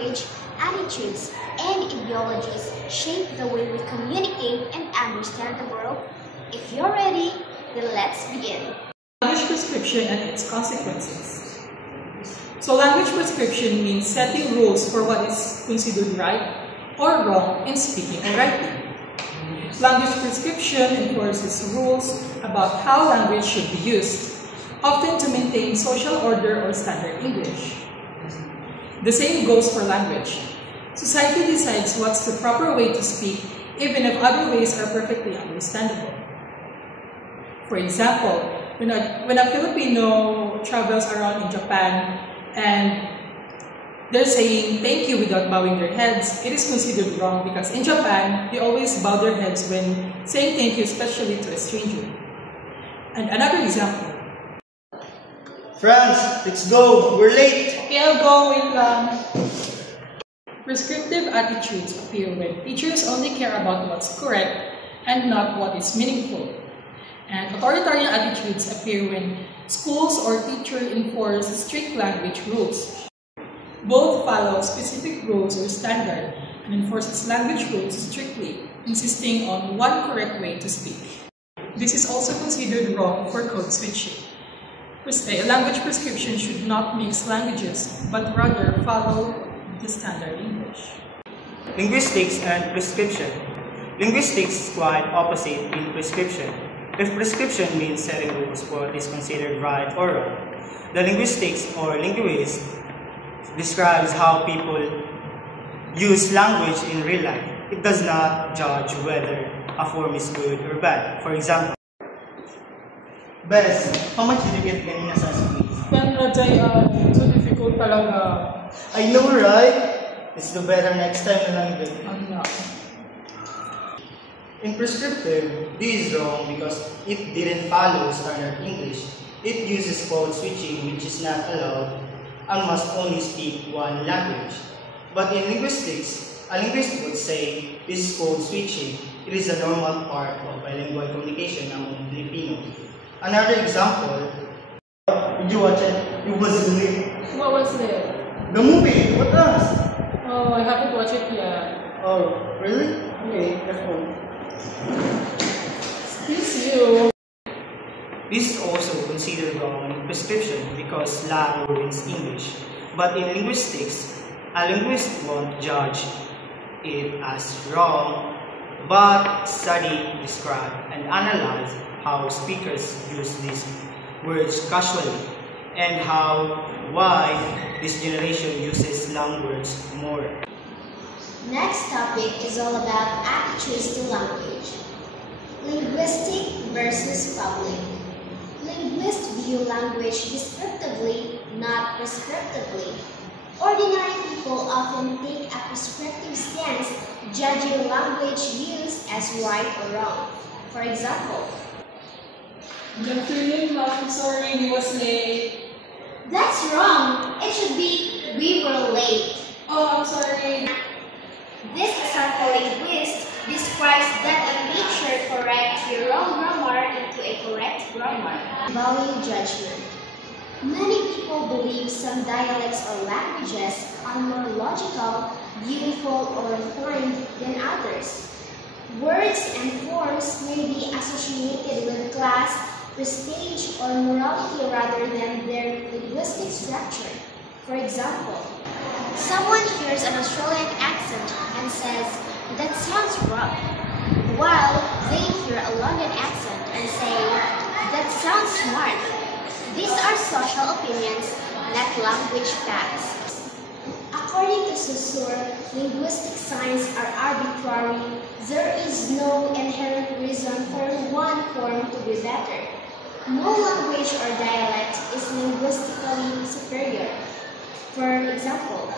language, attitudes, and ideologies shape the way we communicate and understand the world? If you're ready, then let's begin. Language prescription and its consequences. So language prescription means setting rules for what is considered right or wrong in speaking or writing. Language prescription enforces rules about how language should be used, often to maintain social order or standard English. The same goes for language. Society decides what's the proper way to speak, even if other ways are perfectly understandable. For example, when a Filipino travels around in Japan and they're saying thank you without bowing their heads, it is considered wrong because in Japan, they always bow their heads when saying thank you, especially to a stranger. And another example. Franz, let's go. We're late. Okay, I'll go. Wait lang. Prescriptive attitudes appear when teachers only care about what's correct and not what is meaningful. And authoritarian attitudes appear when schools or teachers enforce strict language rules. Both follow specific rules or standard and enforces language rules strictly, insisting on one correct way to speak. This is also considered wrong for code switching. A language prescription should not mix languages, but rather follow the standard English. Linguistics and prescription. Linguistics is quite opposite in prescription. If prescription means setting rules for what is considered right or wrong, the linguistics or linguist describes how people use language in real life. It does not judge whether a form is good or bad. For example, Bess, how much did you get kanina sa squeeze? 10 Jay, so difficult talaga. I know, right? Let's do better next time na lang din. In prescriptive, this is wrong because it didn't follow standard English. It uses code switching, which is not allowed and must only speak one language. But in linguistics, a linguist would say this is code switching. It is a normal part of bilingual communication among Filipino. Another example, did you watch it? It was great. What was it? The movie. What else? Oh, I haven't watched it yet. Oh, really? Okay, that's cool. Excuse you. This is also considered wrong in prescription because lang ruins English. But in linguistics, a linguist won't judge it as wrong, but study, describe, and analyze how speakers use these words casually and why this generation uses slang words more. Next topic is all about attitudes to language. Linguistic versus public. Linguists view language descriptively, not prescriptively. Ordinary people often take a prescriptive stance, judging language use as right or wrong. For example, Good afternoon, ma'am. Sorry, we was late. that's wrong. It should be, we were late. Oh, I'm sorry. This example linguist describes that a teacher corrects your wrong grammar into a correct grammar. Value judgment. Many people believe some dialects or languages are more logical, beautiful, or refined than others. Words and forms may be associated with class, prestige, or morality rather than their linguistic structure. For example, someone hears an Australian accent and says, "That sounds rough," while they hear a London accent and say, "That sounds smart." These are social opinions, not language facts. According to Saussure, linguistic signs are arbitrary. There is no inherent reason for one form to be better. No language or dialect is linguistically superior. For example,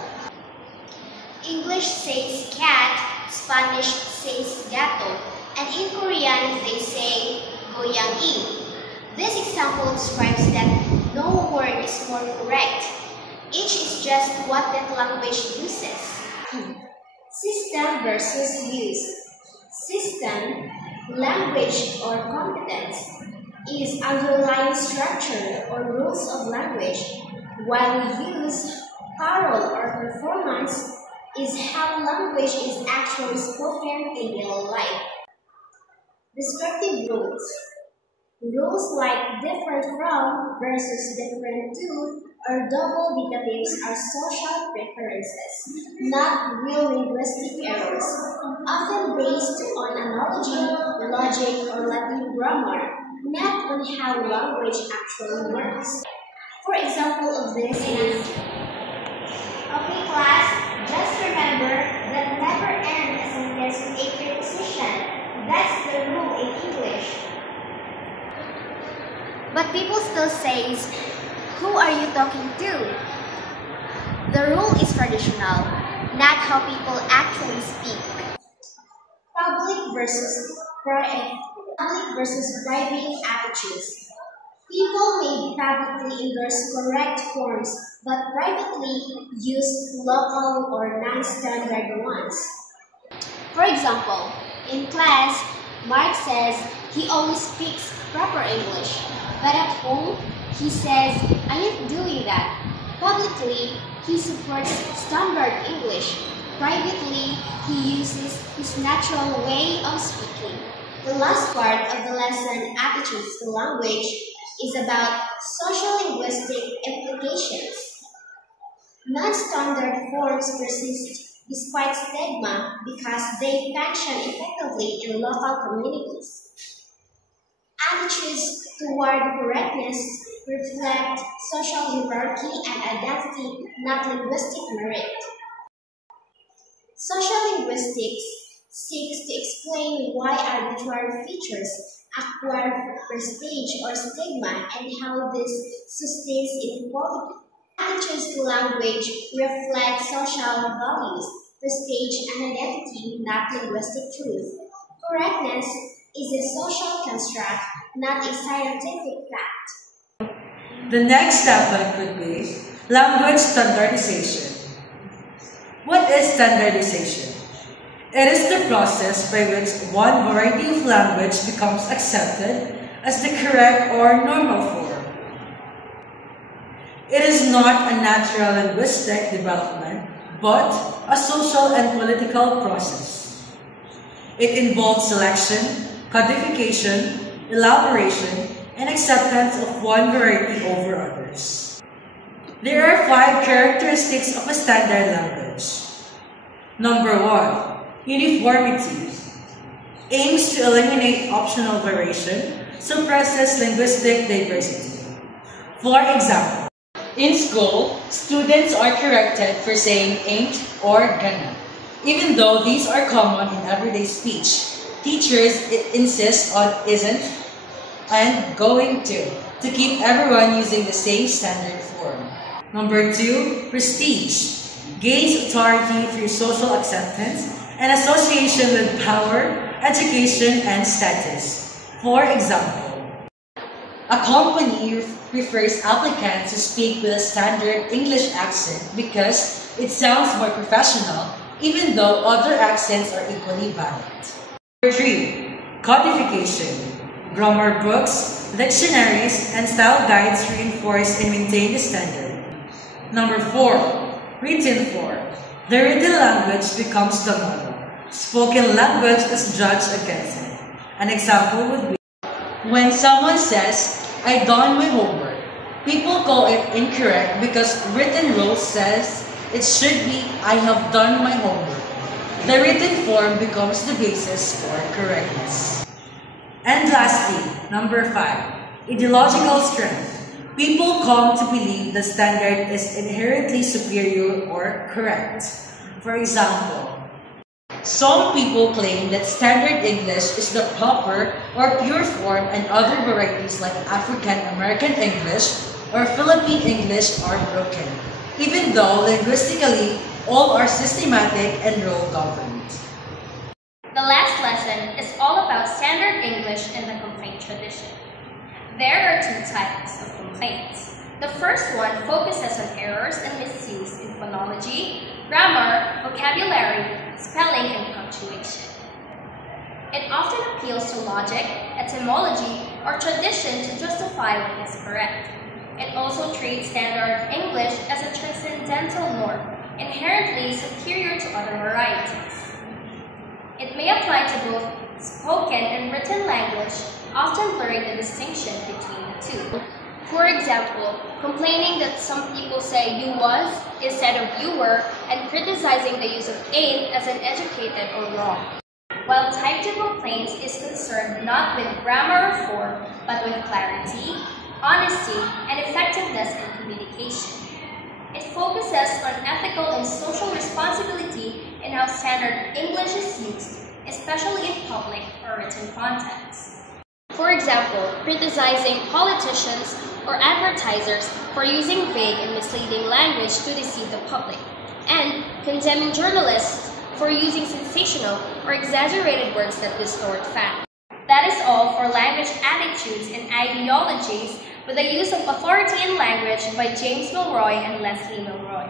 English says cat, Spanish says gato, and in Korean they say goyangi. This example describes that no word is more correct. Each is just what that language uses. System versus use. System, language or competence, is underlying structure or rules of language, while use, parole or performance is how language is actually spoken in real life. Descriptive rules. Rules like different from versus different to or double negatives are social preferences, not real linguistic errors, often based on analogy, logic, or Latin grammar, not on how language actually works. For example of this is, okay class, just remember that never end a sentence with a preposition. That's the rule in English. But people still say, who are you talking to? The rule is traditional, not how people actually speak. Public versus private attitudes. People may publicly endorse correct forms, but privately use local or non-standard ones. For example, in class, Mark says he always speaks proper English, but at home, he says, I ain't doing that. Publicly, he supports standard English. Privately, he uses his natural way of speaking. The last part of the lesson, Attitudes to Language, is about social-linguistic implications. Non-standard forms persist despite stigma because they function effectively in local communities. Attitudes toward correctness reflect social hierarchy and identity, not linguistic merit. Social linguistics seeks to explain why arbitrary features acquire prestige or stigma and how this sustains inequality. Attitudes to language reflect social values, prestige, and identity, not linguistic truth. Correctness is a social construct, not a scientific fact. The next topic could be language standardization. What is standardization? It is the process by which one variety of language becomes accepted as the correct or normal form. It is not a natural linguistic development, but a social and political process. It involves selection, codification, elaboration, and acceptance of one variety over others. There are 5 characteristics of a standard language. Number 1. Uniformity. Aims to eliminate optional variation, suppresses linguistic diversity. For example, in school, students are corrected for saying ain't or gonna. Even though these are common in everyday speech, teachers insist on isn't and going to keep everyone using the same standard form. Number 2, prestige. Gains authority through social acceptance and association with power, education, and status. For example, a company prefers applicants to speak with a standard English accent because it sounds more professional, even though other accents are equally valid. Number 3, codification. Grammar books, dictionaries, and style guides reinforce and maintain the standard. Number 4, written form. The written language becomes the model. Spoken language is judged against it. An example would be when someone says, I done my homework. People call it incorrect because written rule says it should be, I have done my homework. The written form becomes the basis for correctness. And lastly, number 5, ideological strength. People come to believe the standard is inherently superior or correct. For example, some people claim that standard English is the proper or pure form and other varieties like African American English or Philippine English are broken, even though linguistically all are systematic and role-governed. The last lesson is all about standard English in the complaint tradition. There are 2 types of complaints. The first one focuses on errors and misuse in phonology, grammar, vocabulary, spelling, and punctuation. It often appeals to logic, etymology, or tradition to justify what is correct. It also treats standard English as a transcendental norm, inherently superior to other varieties. It may apply to both spoken and written language, often blurring the distinction between the two. For example, complaining that some people say you was instead of you were, and criticizing the use of ain't as uneducated or wrong. While type 2 complaints is concerned not with grammar or form, but with clarity, honesty, and effectiveness in communication. It focuses on ethical and social responsibility in how standard English is used, especially in public or written contexts. For example, criticizing politicians or advertisers for using vague and misleading language to deceive the public, and condemning journalists for using sensational or exaggerated words that distort fact. That is all for language attitudes and ideologies with the use of authority in language by James Milroy and Leslie Milroy.